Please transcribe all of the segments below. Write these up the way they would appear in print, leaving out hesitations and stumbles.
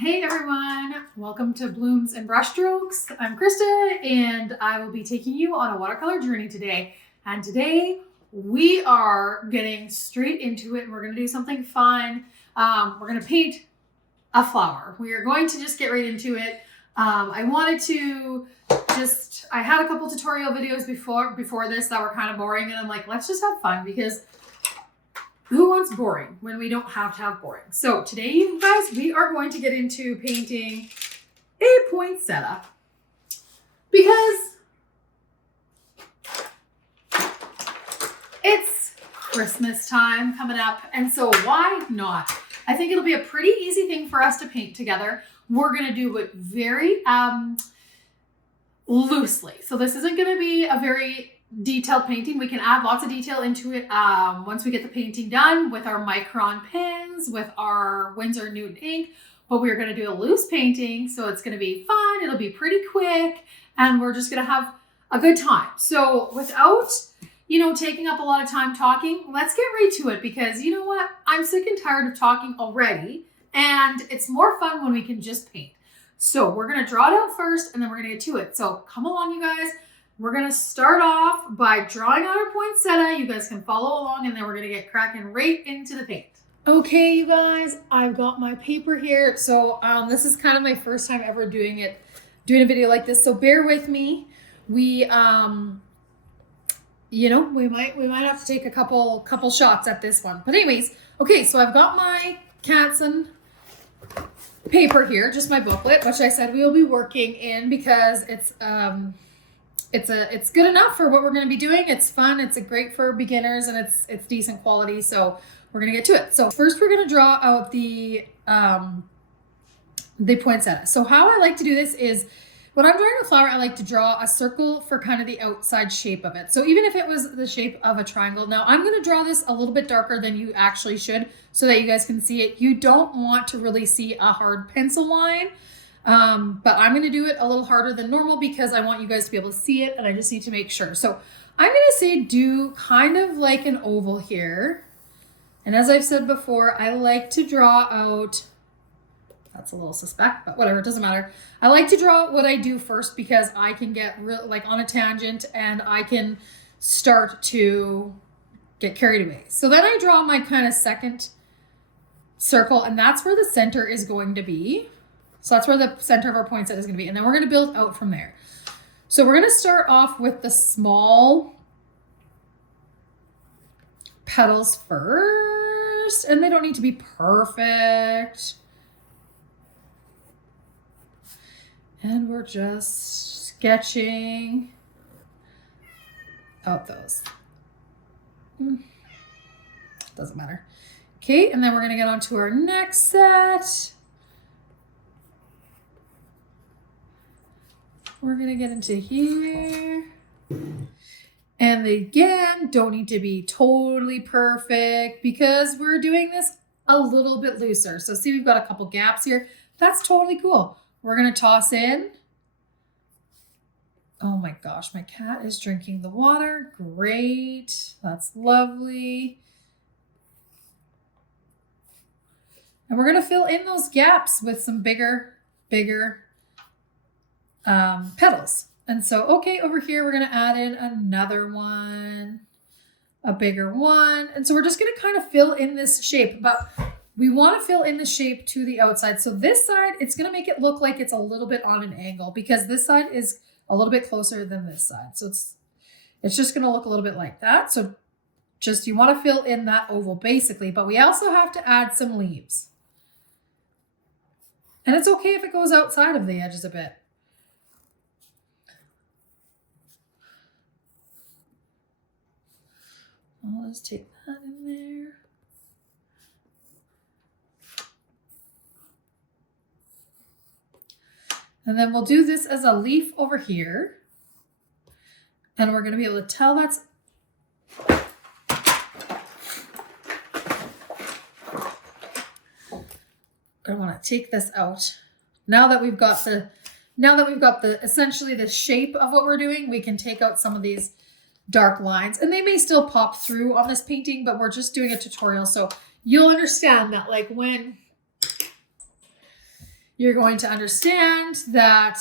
Hey everyone, welcome to Blooms and Brushstrokes. I'm Krista and I will be taking you on a watercolor journey today. And today we are getting straight into it and we're going to do something fun. We're going to paint a flower. We are going to just get right into it. I had a couple tutorial videos before this that were kind of boring and I'm like, let's just have fun because who wants boring when we don't have to have boring? So today, you guys, we are going to get into painting a poinsettia because it's Christmas time coming up. And so why not? I think it'll be a pretty easy thing for us to paint together. We're going to do it very loosely. So this isn't going to be a very detailed painting. We can add lots of detail into it once we get the painting done with our micron pens, with our Winsor Newton ink, but we're going to do a loose painting. So it's going to be fun. It'll be pretty quick and we're just going to have a good time. So without, taking up a lot of time talking, let's get right to it because you know what? I'm sick and tired of talking already and it's more fun when we can just paint. So we're going to draw it out first and then we're going to get to it. So come along, you guys. We're going to start off by drawing out our poinsettia. You guys can follow along and then we're going to get cracking right into the paint. Okay, you guys, I've got my paper here. So this is kind of my first time ever doing a video like this. So bear with me. We might have to take a couple shots at this one. But anyways, okay, so I've got my Canson paper here, just my booklet, which I said we will be working in because it's good enough for what we're going to be doing. It's fun. It's great for beginners and it's decent quality. So we're going to get to it. So first we're going to draw out the poinsettia. So how I like to do this is when I'm drawing a flower, I like to draw a circle for kind of the outside shape of it. So even if it was the shape of a triangle, now I'm going to draw this a little bit darker than you actually should so that you guys can see it. You don't want to really see a hard pencil line. But I'm going to do it a little harder than normal because I want you guys to be able to see it and I just need to make sure. So I'm going to say do kind of like an oval here. And as I've said before, I like to draw out, that's a little suspect, but whatever, it doesn't matter. I like to draw out what I do first because I can get on a tangent and I can start to get carried away. So then I draw my kind of second circle and that's where the center is going to be. So that's where the center of our poinsettia is going to be. And then we're going to build out from there. So we're going to start off with the small petals first. And they don't need to be perfect. And we're just sketching out those. Doesn't matter. Okay, and then we're going to get on to our next set. We're going to get into here. And again, don't need to be totally perfect because we're doing this a little bit looser. So see, we've got a couple gaps here. That's totally cool. We're going to toss in. Oh my gosh, my cat is drinking the water. Great. That's lovely. And we're going to fill in those gaps with some bigger petals. And so, okay, over here, we're going to add in another one, a bigger one. And so we're just going to kind of fill in this shape, but we want to fill in the shape to the outside. So this side, it's going to make it look like it's a little bit on an angle because this side is a little bit closer than this side. So it's just going to look a little bit like that. So just, you want to fill in that oval basically, but we also have to add some leaves. And it's okay if it goes outside of the edges a bit. Let's take that in there. And then we'll do this as a leaf over here. And we're going to be able to tell that's going to want to take this out. Now that we've got the essentially the shape of what we're doing, we can take out some of these dark lines, and they may still pop through on this painting, but we're just doing a tutorial. So you'll understand that, like, when you're going to understand that,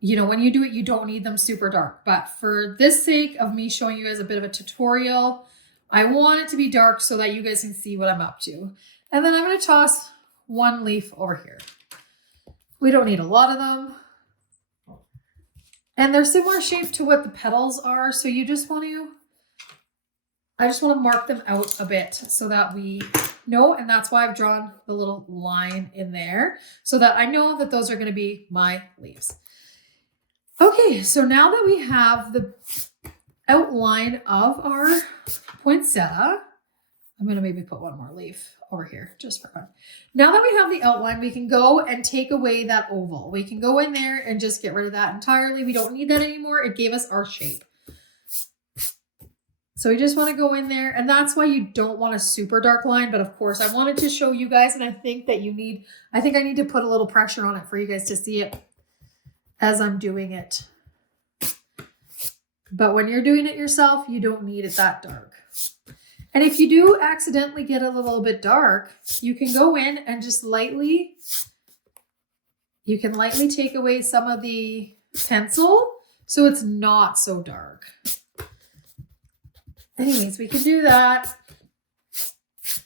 you know, when you do it, you don't need them super dark. But for this sake of me showing you guys a bit of a tutorial, I want it to be dark so that you guys can see what I'm up to. And then I'm going to toss one leaf over here. We don't need a lot of them. And they're similar shape to what the petals are. So you just want to, I just want to mark them out a bit so that we know. And that's why I've drawn the little line in there so that I know that those are going to be my leaves. Okay, so now that we have the outline of our poinsettia, I'm going to maybe put one more leaf over here just for fun. Now that we have the outline, we can go and take away that oval. We can go in there and just get rid of that entirely. We don't need that anymore. It gave us our shape. So we just want to go in there, and that's why you don't want a super dark line. But of course I wanted to show you guys, and I think that I need to put a little pressure on it for you guys to see it as I'm doing it. But when you're doing it yourself, you don't need it that dark. And if you do accidentally get a little bit dark, you can go in and just lightly take away some of the pencil so it's not so dark. Anyways, we can do that.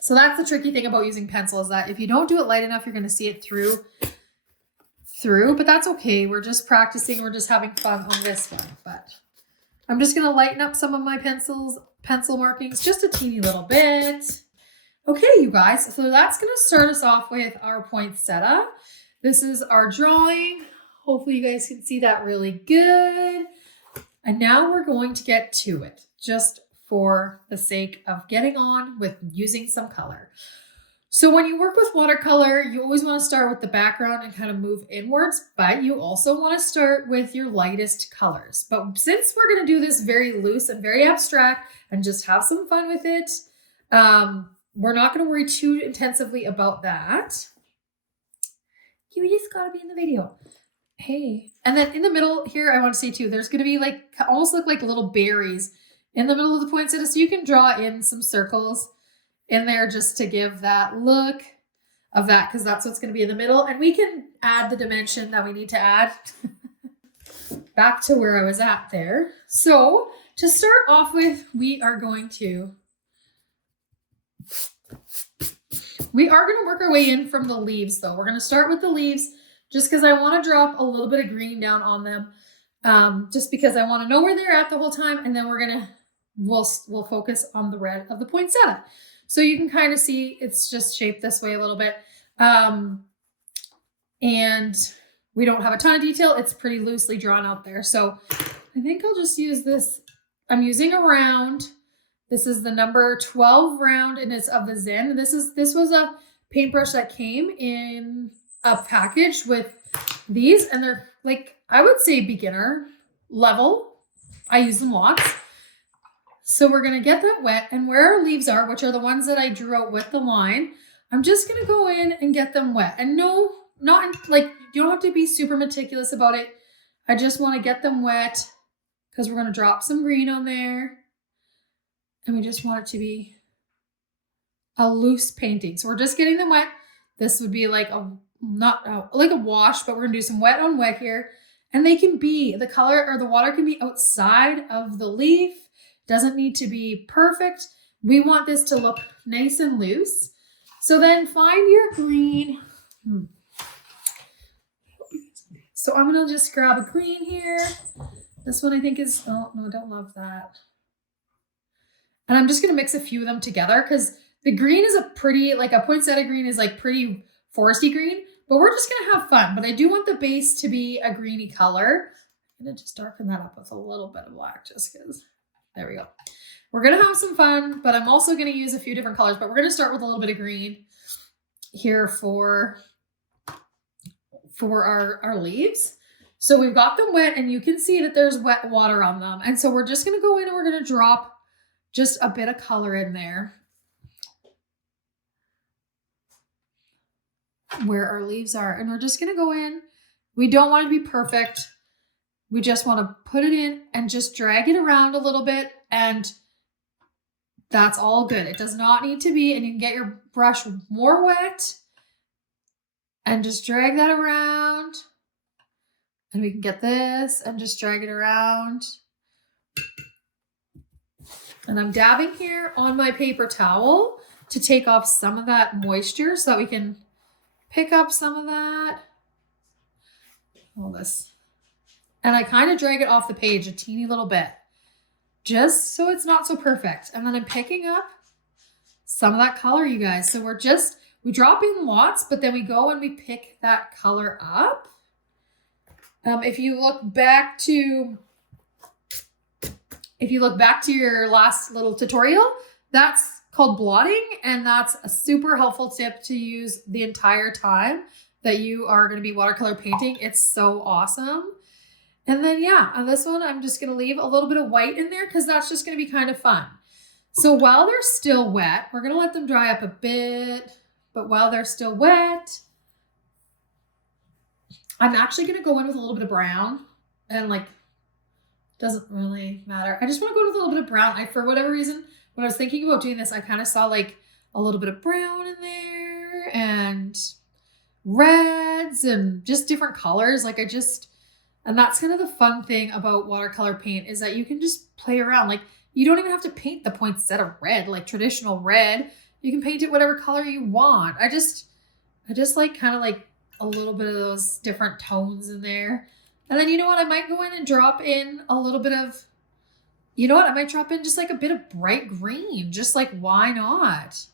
So that's the tricky thing about using pencil, is that if you don't do it light enough, you're going to see it through, but that's okay. We're just practicing. We're just having fun on this one. But I'm just going to lighten up some of my pencil markings just a teeny little bit. Okay, you guys, so that's going to start us off with our poinsettia. This is our drawing. Hopefully you guys can see that really good. And now we're going to get to it, just for the sake of getting on with using some color. So when you work with watercolor, you always want to start with the background and kind of move inwards, but you also want to start with your lightest colors. But since we're going to do this very loose and very abstract and just have some fun with it, we're not going to worry too intensively about that. You just got to be in the video. Hey. And then in the middle here, I want to say too, there's going to be like, almost look like little berries in the middle of the poinsettia. So you can draw in some circles in there just to give that look of that, because that's what's going to be in the middle. And we can add the dimension that we need to add back to where I was at there. So to start off with, we are going to work our way in from the leaves though. We're going to start with the leaves just because I want to drop a little bit of green down on them. Just because I want to know where they're at the whole time. And then we'll focus on the red of the poinsettia. So you can kind of see it's just shaped this way a little bit. And we don't have a ton of detail. It's pretty loosely drawn out there. So I think I'll just use this. I'm using a round. This is the number 12 round, and it's of the Zen. This was a paintbrush that came in a package with these, and they're like, I would say beginner level. I use them lots. So we're going to get that wet, and where our leaves are, which are the ones that I drew out with the line, I'm just going to go in and get them wet. And no, you don't have to be super meticulous about it. I just want to get them wet because we're going to drop some green on there. And we just want it to be a loose painting. So we're just getting them wet. This would be like like a wash, but we're going to do some wet on wet here. And they can be, the color or the water can be outside of the leaf. Doesn't need to be perfect. We want this to look nice and loose. So then find your green. So I'm going to just grab a green here. This one I think is, oh no, I don't love that. And I'm just going to mix a few of them together because the green is a poinsettia green is like pretty foresty green, but we're just going to have fun. But I do want the base to be a greeny color. I'm going to just darken that up with a little bit of black just because. There we go. We're going to have some fun, but I'm also going to use a few different colors, but we're going to start with a little bit of green here for our leaves. So we've got them wet, and you can see that there's wet water on them. And so we're just going to go in and we're going to drop just a bit of color in there where our leaves are. And we're just going to go in. We don't want it to be perfect. We just want to put it in and just drag it around a little bit, and that's all good. It does not need to be, and you can get your brush more wet and just drag that around. And we can get this and just drag it around. And I'm dabbing here on my paper towel to take off some of that moisture so that we can pick up some of that. All this. And I kind of drag it off the page a teeny little bit, just so it's not so perfect. And then I'm picking up some of that color, you guys. So we drop in lots, but then we go and we pick that color up. If you look back to your last little tutorial, that's called blotting, and that's a super helpful tip to use the entire time that you are going to be watercolor painting. It's so awesome. And then on this one, I'm just going to leave a little bit of white in there because that's just going to be kind of fun. So while they're still wet, we're going to let them dry up a bit, but while they're still wet, I'm actually going to go in with a little bit of brown, and doesn't really matter. I just want to go in with a little bit of brown. For whatever reason, when I was thinking about doing this, I kind of saw like a little bit of brown in there and reds and just different colors. And that's kind of the fun thing about watercolor paint, is that you can just play around. Like, you don't even have to paint the poinsettia red, like traditional red. You can paint it whatever color you want. I just like kind of like a little bit of those different tones in there. And then, you know what? I might go in and drop in a little bit of, I might drop in just like a bit of bright green, just like, why not?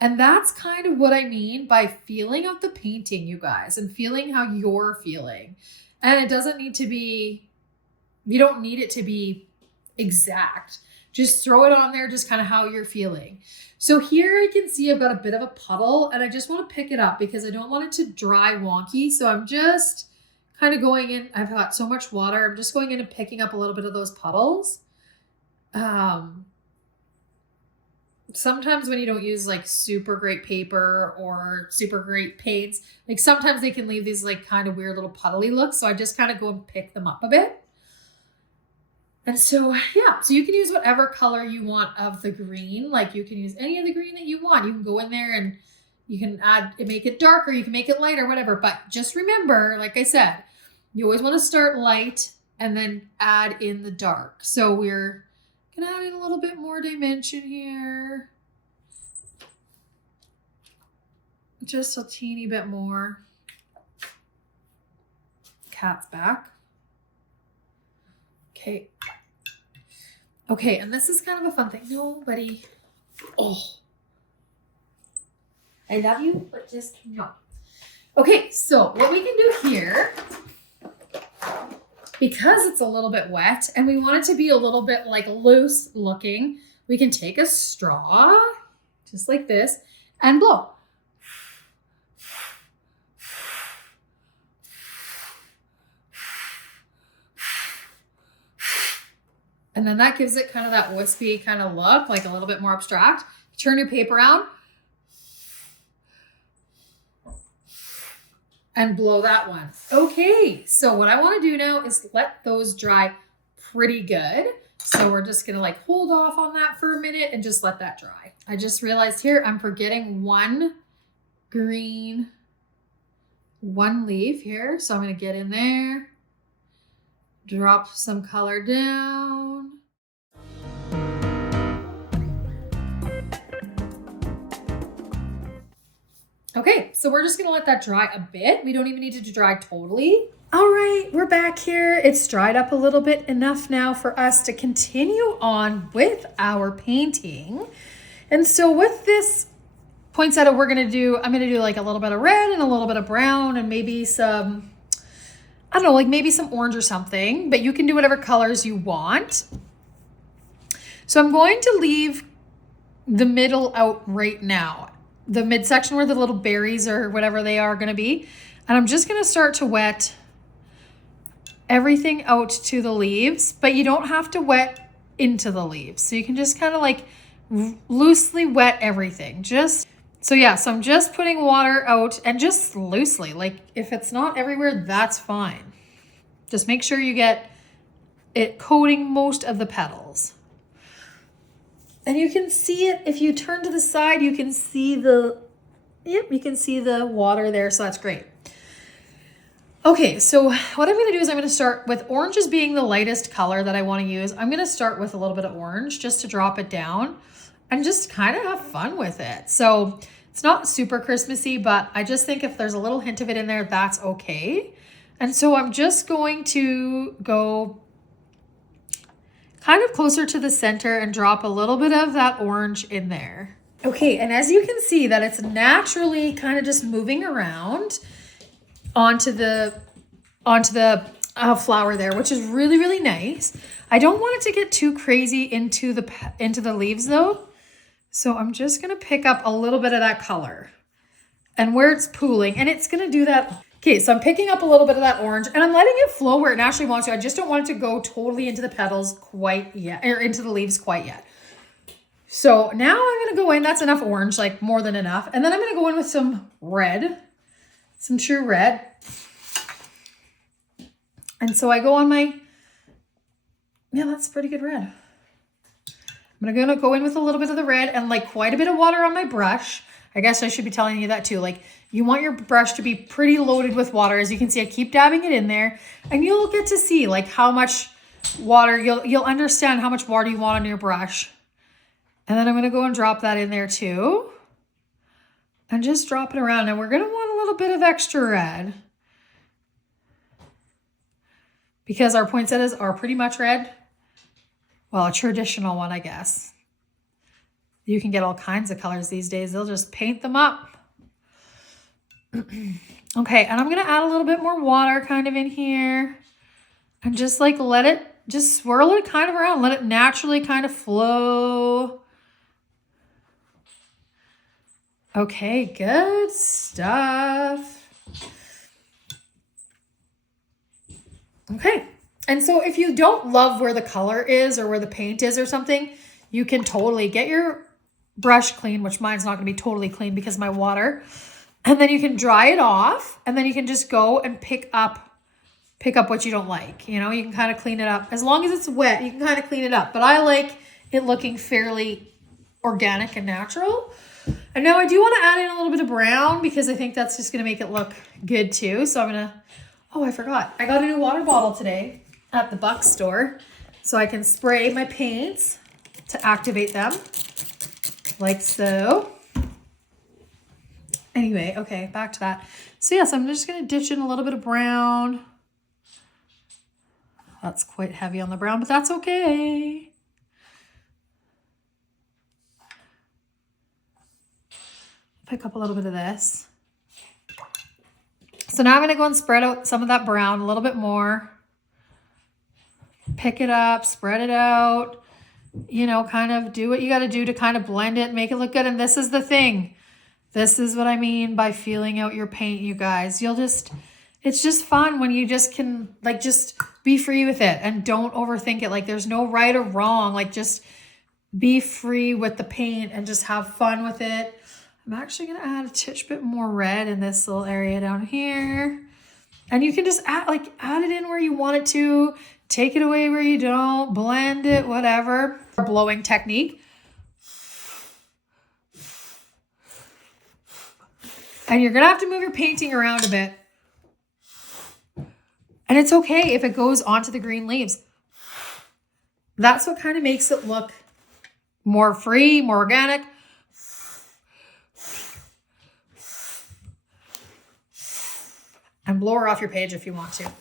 And that's kind of what I mean by feeling out the painting, you guys, and feeling how you're feeling. And it doesn't need to be, you don't need it to be exact. Just throw it on there, just kind of how you're feeling. So here I can see I've got a bit of a puddle, and I just want to pick it up because I don't want it to dry wonky. So I'm just kind of going in. I've got so much water. I'm just going in and picking up a little bit of those puddles. Sometimes when you don't use like super great paper or super great paints, like sometimes they can leave these like kind of weird little puddly looks. So I just kind of go and pick them up a bit. And so, so you can use whatever color you want of the green. Like, you can use any of the green that you want. You can go in there and you can make it darker. You can make it lighter, whatever. But just remember, like I said, you always want to start light and then add in the dark. So we're going to add in a little bit more dimension here. Just a teeny bit more. Cat's back. Okay. Okay, and this is kind of a fun thing. Nobody. Oh. I love you, but just no. Okay, so what we can do here, because it's a little bit wet and we want it to be a little bit like loose looking, we can take a straw, just like this, and blow. And then that gives it kind of that wispy kind of look, like a little bit more abstract. Turn your paper around and blow that one. Okay, so what I want to do now is let those dry pretty good. So we're just going to like hold off on that for a minute and just let that dry. I just realized here I'm forgetting one leaf here. So I'm going to get in there. Drop some color down. Okay, so we're just gonna let that dry a bit. We don't even need it to dry totally. All right, we're back here. It's dried up a little bit, enough now for us to continue on with our painting. And so with this poinsettia, I'm gonna do like a little bit of red and a little bit of brown and maybe some, I don't know, like maybe some orange or something, but you can do whatever colors you want. So I'm going to leave the middle out right now, the midsection where the little berries or whatever they are going to be. And I'm just going to start to wet everything out to the leaves, but you don't have to wet into the leaves. So you can just kind of like loosely wet everything. So I'm just putting water out and just loosely, like if it's not everywhere, that's fine. Just make sure you get it coating most of the petals. And you can see it, if you turn to the side, you can see the Yep, you can see the water there, so that's great. Okay, so what I'm gonna do is I'm gonna start with oranges being the lightest color that I wanna use. I'm gonna start with a little bit of orange just to drop it down and just kind of have fun with it. So it's not super Christmassy, but I just think if there's a little hint of it in there, that's okay. And so I'm just going to go kind of closer to the center and drop a little bit of that orange in there. Okay, and as you can see that it's naturally kind of just moving around onto the flower there, which is really, really nice. I don't want it to get too crazy into the leaves though. So I'm just gonna pick up a little bit of that color and where it's pooling, and it's gonna do that. Okay, so I'm picking up a little bit of that orange and I'm letting it flow where it naturally wants to. I just don't want it to go totally into the petals quite yet, or into the leaves quite yet. So now I'm gonna go in, that's enough orange, like more than enough. And then I'm gonna go in with some red, some true red. And so I go on my, yeah, that's pretty good red. I'm gonna go in with a little bit of the red and like quite a bit of water on my brush. I guess I should be telling you that too. Like you want your brush to be pretty loaded with water. As you can see, I keep dabbing it in there and you'll get to see like how much water, you'll understand how much water you want on your brush. And then I'm gonna go and drop that in there too. And just drop it around. And we're gonna want a little bit of extra red because our poinsettias are pretty much red. Well, a traditional one, I guess. You can get all kinds of colors these days. They'll just paint them up. Okay, and I'm gonna add a little bit more water kind of in here and just like let it, just swirl it kind of around. Let it naturally kind of flow. Okay, good stuff. Okay. And so if you don't love where the color is or where the paint is or something, you can totally get your brush clean, which mine's not gonna be totally clean because of my water. And then you can dry it off and then you can just go and pick up what you don't like. You know, you can kind of clean it up. As long as it's wet, you can kind of clean it up. But I like it looking fairly organic and natural. And now I do want to add in a little bit of brown because I think that's just gonna make it look good too. So I'm gonna, oh, I forgot. I got a new water bottle today at the Buck store so I can spray my paints to activate them like so. Anyway, okay, back to that. So yes, I'm just gonna ditch in a little bit of brown. That's quite heavy on the brown, but that's okay. Pick up a little bit of this. So now I'm gonna go and spread out some of that brown a little bit more. Pick it up, spread it out, you know, kind of do what you got to do to kind of blend it, make it look good. And this is the thing. This is what I mean by feeling out your paint, you guys. It's just fun when you just can like, just be free with it and don't overthink it. Like there's no right or wrong. Like just be free with the paint and just have fun with it. I'm actually going to add a titch bit more red in this little area down here. And you can just add it in where you want it to. Take it away where you don't, blend it, whatever. Blowing technique. And you're gonna have to move your painting around a bit. And it's okay if it goes onto the green leaves. That's what kind of makes it look more free, more organic. And blow her off your page if you want to.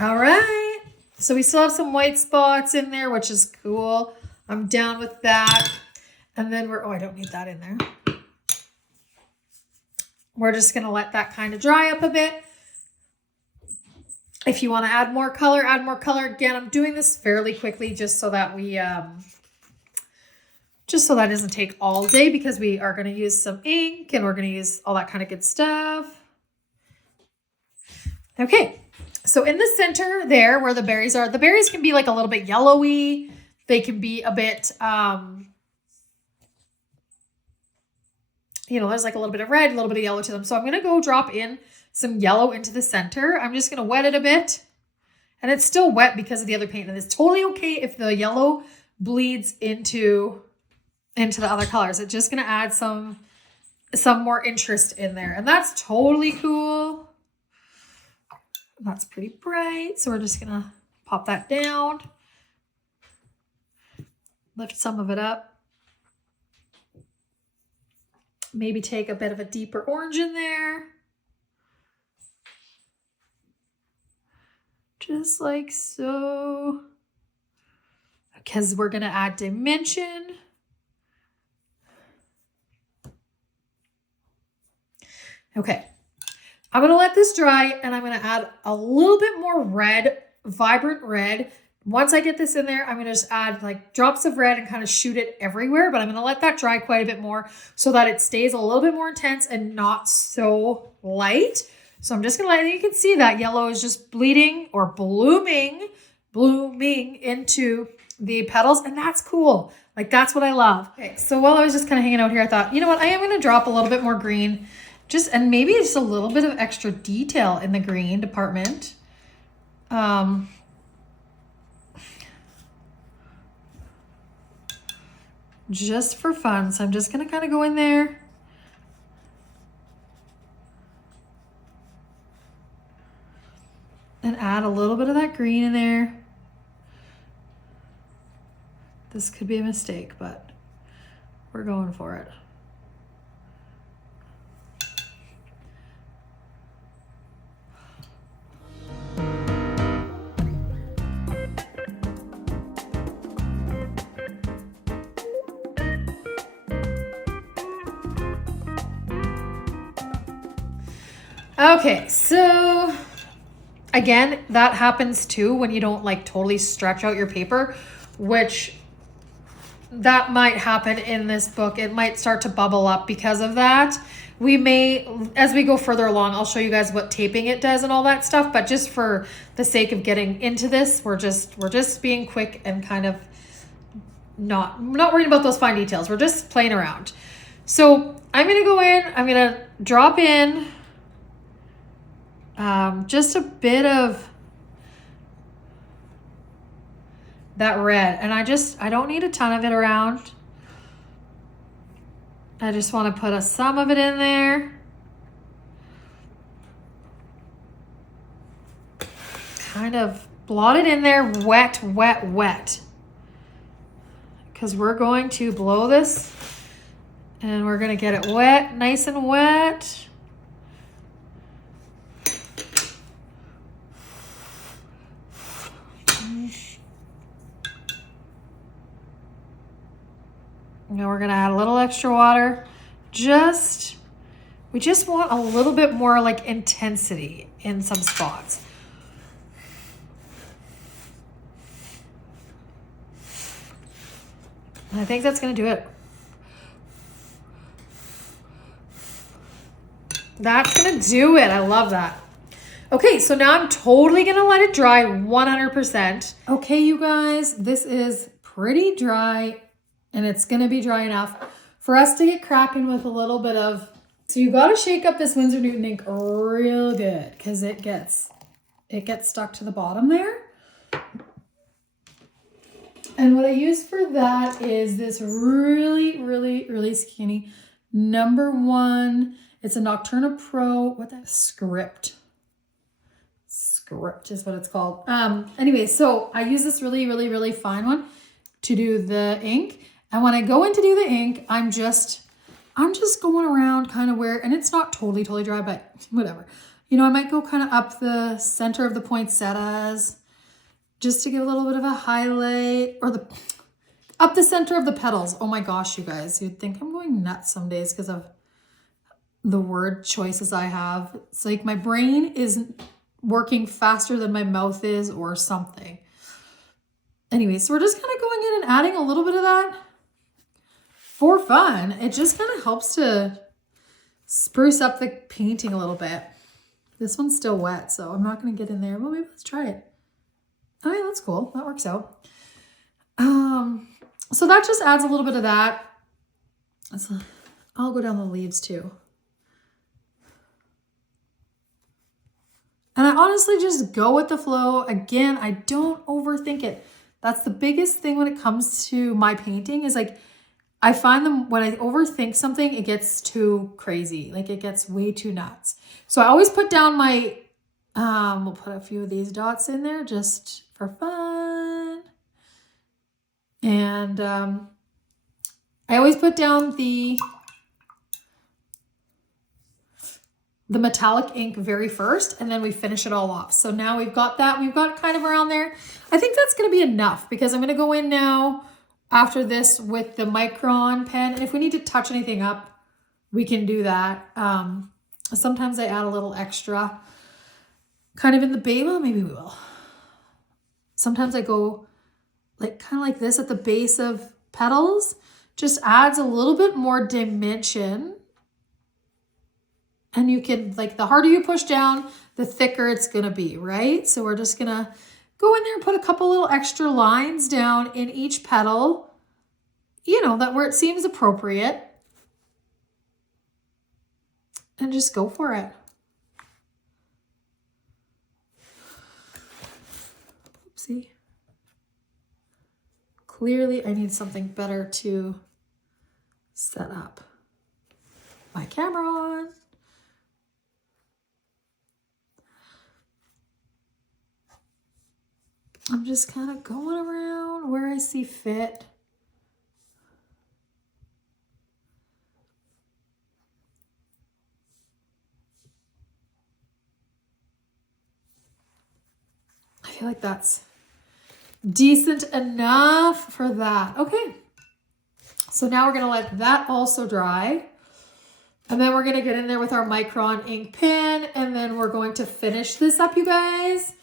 All right, so we still have some white spots in there, which is cool. I'm down with that. And then I don't need that in there. We're just gonna let that kind of dry up a bit. If you wanna add more color, add more color. Again, I'm doing this fairly quickly just so that just so that doesn't take all day because we are gonna use some ink and we're gonna use all that kind of good stuff. Okay. So in the center there where the berries are, the berries can be like a little bit yellowy. They can be a bit, you know, there's like a little bit of red, a little bit of yellow to them. So I'm going to go drop in some yellow into the center. I'm just going to wet it a bit. And it's still wet because of the other paint. And it's totally okay if the yellow bleeds into into the other colors. It's just going to add some more interest in there. And that's totally cool. That's pretty bright. So we're just going to pop that down. Lift some of it up. Maybe take a bit of a deeper orange in there. Just like so. Because we're going to add dimension. Okay. I'm going to let this dry and I'm going to add a little bit more red, vibrant red. Once I get this in there, I'm going to just add like drops of red and kind of shoot it everywhere, but I'm going to let that dry quite a bit more so that it stays a little bit more intense and not so light. So I'm just going to let you can see that yellow is just bleeding or blooming into the petals. And that's cool. Like that's what I love. Okay. So while I was just kind of hanging out here, I thought, you know what? I am going to drop a little bit more green. And maybe just a little bit of extra detail in the green department. Just for fun. So I'm just going to kind of go in there. And add a little bit of that green in there. This could be a mistake, but we're going for it. Okay, so again, that happens too when you don't like totally stretch out your paper, which that might happen in this book. It might start to bubble up because of that. We may, as we go further along, I'll show you guys what taping it does and all that stuff, but just for the sake of getting into this, we're just being quick and kind of not worrying about those fine details. We're just playing around. So I'm going to go in, I'm going to drop in just a bit of that red. And I don't need a ton of it around. I just want to put some of it in there. Kind of blot it in there, wet, wet, wet. Because we're going to blow this and we're going to get it wet, nice and wet. Now we're going to add a little extra water. We just want a little bit more like intensity in some spots. And I think that's going to do it. That's going to do it. I love that. Okay, so now I'm totally going to let it dry 100%. Okay, you guys, this is pretty dry. And it's going to be dry enough for us to get cracking with a little bit of... So you got to shake up this Winsor Newton ink real good because it gets stuck to the bottom there. And what I use for that is this really, really, really skinny #1. It's a Nocturna Pro. What that? Script. Script is what it's called. Anyway, so I use this really, really, really fine one to do the ink. And when I go in to do the ink, I'm just going around kind of where, and it's not totally dry, but whatever. You know, I might go kind of up the center of the poinsettias just to give a little bit of a highlight, or up the center of the petals. Oh my gosh, you guys, you'd think I'm going nuts some days because of the word choices I have. It's like my brain is working faster than my mouth is or something. Anyway, so we're just kind of going in and adding a little bit of that. For fun. It just kind of helps to spruce up the painting a little bit. This one's still wet, so I'm not going to get in there. Well, maybe let's try it. Oh yeah, that's cool. That works out. So that just adds a little bit of that. I'll go down the leaves too. And I honestly just go with the flow. Again, I don't overthink it. That's the biggest thing when it comes to my painting is like, I find them when I overthink something, it gets too crazy. Like it gets way too nuts. So I always put down my, we'll put a few of these dots in there just for fun. And I always put down the metallic ink very first, and then we finish it all off. So now we've got that. We've got kind of around there. I think that's going to be enough because I'm going to go in now after this with the Micron pen. And if we need to touch anything up, we can do that. Sometimes I add a little extra kind of in the base. Well, maybe we will. Sometimes I go like kind of like this at the base of petals. Just adds a little bit more dimension. And you can, like, the harder you push down, the thicker it's going to be, right? So we're just going to go in there and put a couple little extra lines down in each petal, you know, that where it seems appropriate. And just go for it. Oopsie. Clearly, I need something better to set up my camera on. I'm just kind of going around where I see fit. I feel like that's decent enough for that. Okay. So now we're going to let that also dry. And then we're going to get in there with our Micron ink pen. And then we're going to finish this up, you guys.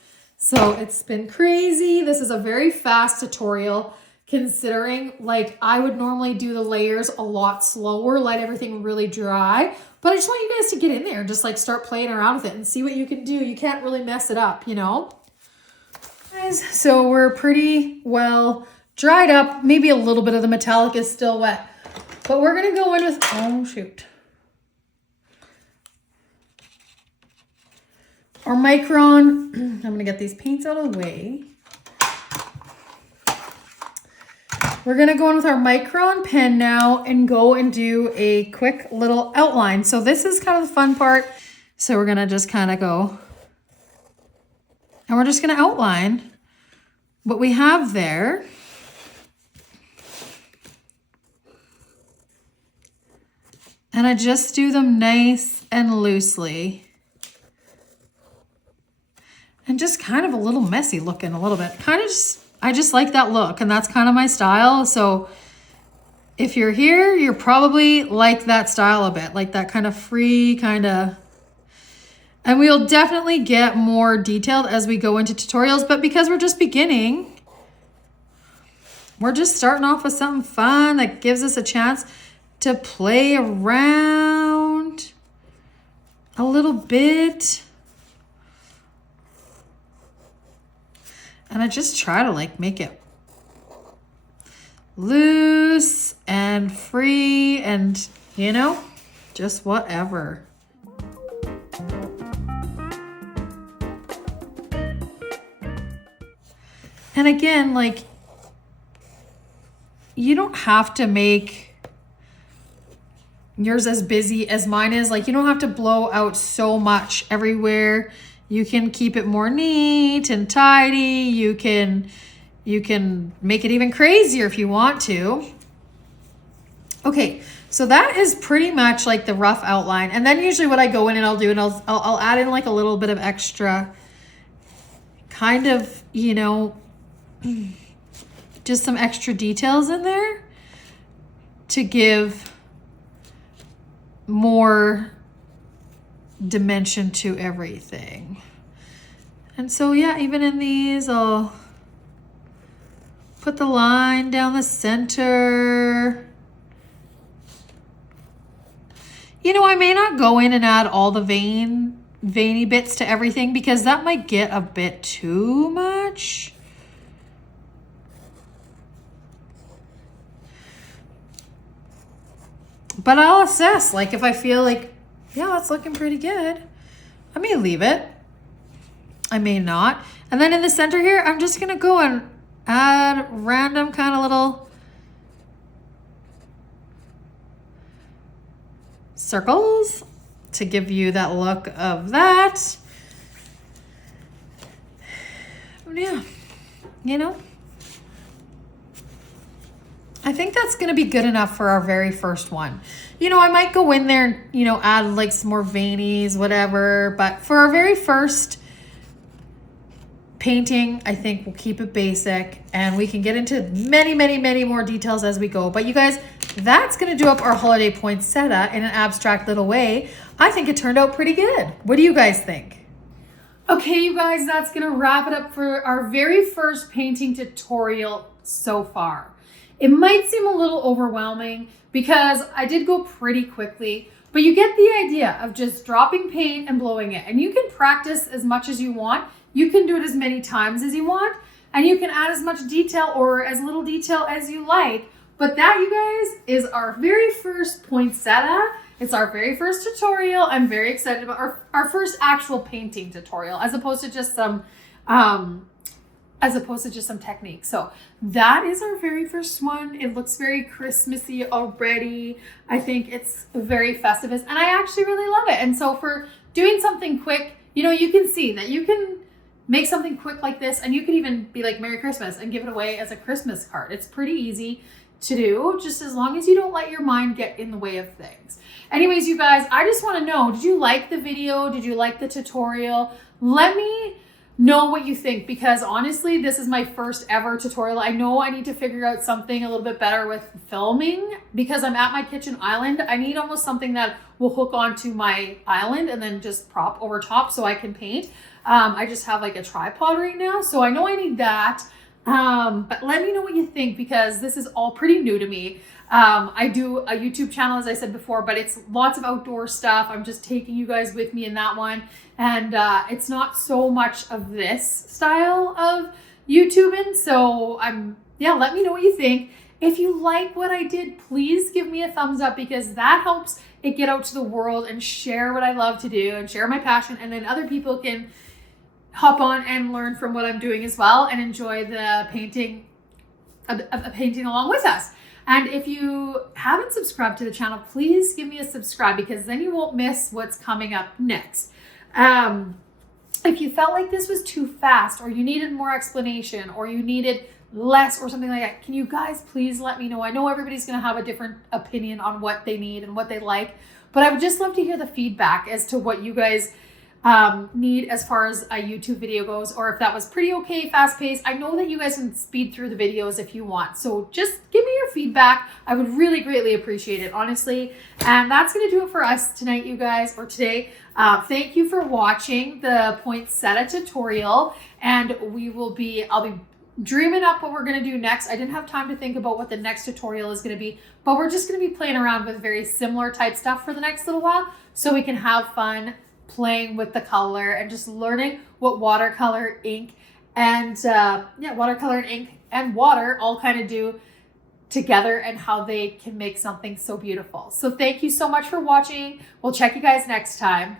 So it's been crazy. This is a very fast tutorial considering like I would normally do the layers a lot slower, let everything really dry. But I just want you guys to get in there and just like start playing around with it and see what you can do. You can't really mess it up, you know? Guys, so we're pretty well dried up. Maybe a little bit of the metallic is still wet. But we're going to go in with, oh shoot. Our Micron, I'm going to get these paints out of the way. We're going to go in with our Micron pen now and go and do a quick little outline. So this is kind of the fun part. So we're going to just kind of go and we're just going to outline what we have there. And I just do them nice and loosely. And just kind of a little messy looking a little bit. Kind of just, I just like that look and that's kind of my style. So if you're here, you're probably like that style a bit, like that kind of free kind of, and we'll definitely get more detailed as we go into tutorials, but because we're just beginning, we're just starting off with something fun that gives us a chance to play around a little bit. And I just try to like make it loose and free and, you know, just whatever. And again, like, you don't have to make yours as busy as mine is. Like, you don't have to blow out so much everywhere. You can keep it more neat and tidy. You can make it even crazier if you want to. Okay, so that is pretty much like the rough outline. And then usually what I go in and I'll do, and I'll add in like a little bit of extra kind of, you know, just some extra details in there to give more dimension to everything. And so yeah, even in these, I'll put the line down the center. You know, I may not go in and add all the veiny bits to everything because that might get a bit too much. But I'll assess, like if I feel like, yeah, that's looking pretty good, I may leave it. I may not. And then in the center here, I'm just going to go and add random kind of little circles to give you that look of that. Yeah, you know, I think that's going to be good enough for our very first one. You know, I might go in there and, you know, add like some more veinies, whatever. But for our very first painting, I think we'll keep it basic and we can get into many, many, many more details as we go. But you guys, that's going to do up our holiday poinsettia in an abstract little way. I think it turned out pretty good. What do you guys think? Okay, you guys, that's going to wrap it up for our very first painting tutorial so far. It might seem a little overwhelming because I did go pretty quickly, but you get the idea of just dropping paint and blowing it. And you can practice as much as you want. You can do it as many times as you want, and you can add as much detail or as little detail as you like. But that, you guys, is our very first poinsettia. It's our very first tutorial. I'm very excited about our first actual painting tutorial as opposed to just some technique. So that is our very first one. It looks very Christmassy already. I think it's very festive and I actually really love it. And so for doing something quick, you know, you can see that you can make something quick like this and you can even be like Merry Christmas and give it away as a Christmas card. It's pretty easy to do, just as long as you don't let your mind get in the way of things. Anyways, you guys, I just want to know, did you like the video? Did you like the tutorial? Let me know what you think, because honestly, this is my first ever tutorial. I know I need to figure out something a little bit better with filming because I'm at my kitchen island. I need almost something that will hook onto my island and then just prop over top so I can paint. I just have like a tripod right now, so I know I need that. But let me know what you think, because this is all pretty new to me. I do a YouTube channel, as I said before, but it's lots of outdoor stuff. I'm just taking you guys with me in that one. And it's not so much of this style of YouTubing. So yeah, let me know what you think. If you like what I did, please give me a thumbs up, because that helps it get out to the world and share what I love to do and share my passion. And then other people can hop on and learn from what I'm doing as well and enjoy the painting along with us. And if you haven't subscribed to the channel, please give me a subscribe, because then you won't miss what's coming up next. If you felt like this was too fast, or you needed more explanation, or you needed less or something like that, can you guys please let me know? I know everybody's going to have a different opinion on what they need and what they like, but I would just love to hear the feedback as to what you guys need as far as a YouTube video goes, or if that was pretty okay, fast paced. I know that you guys can speed through the videos if you want, so just give me your feedback. I would really greatly appreciate it, honestly. And that's going to do it for us tonight, you guys, or today. Thank you for watching the poinsettia tutorial, and I'll be dreaming up what we're going to do next. I didn't have time to think about what the next tutorial is going to be, but we're just going to be playing around with very similar type stuff for the next little while, so we can have fun playing with the color and just learning what watercolor, ink, and watercolor and ink and water all kind of do together, and how they can make something so beautiful. So thank you so much for watching. We'll check you guys next time.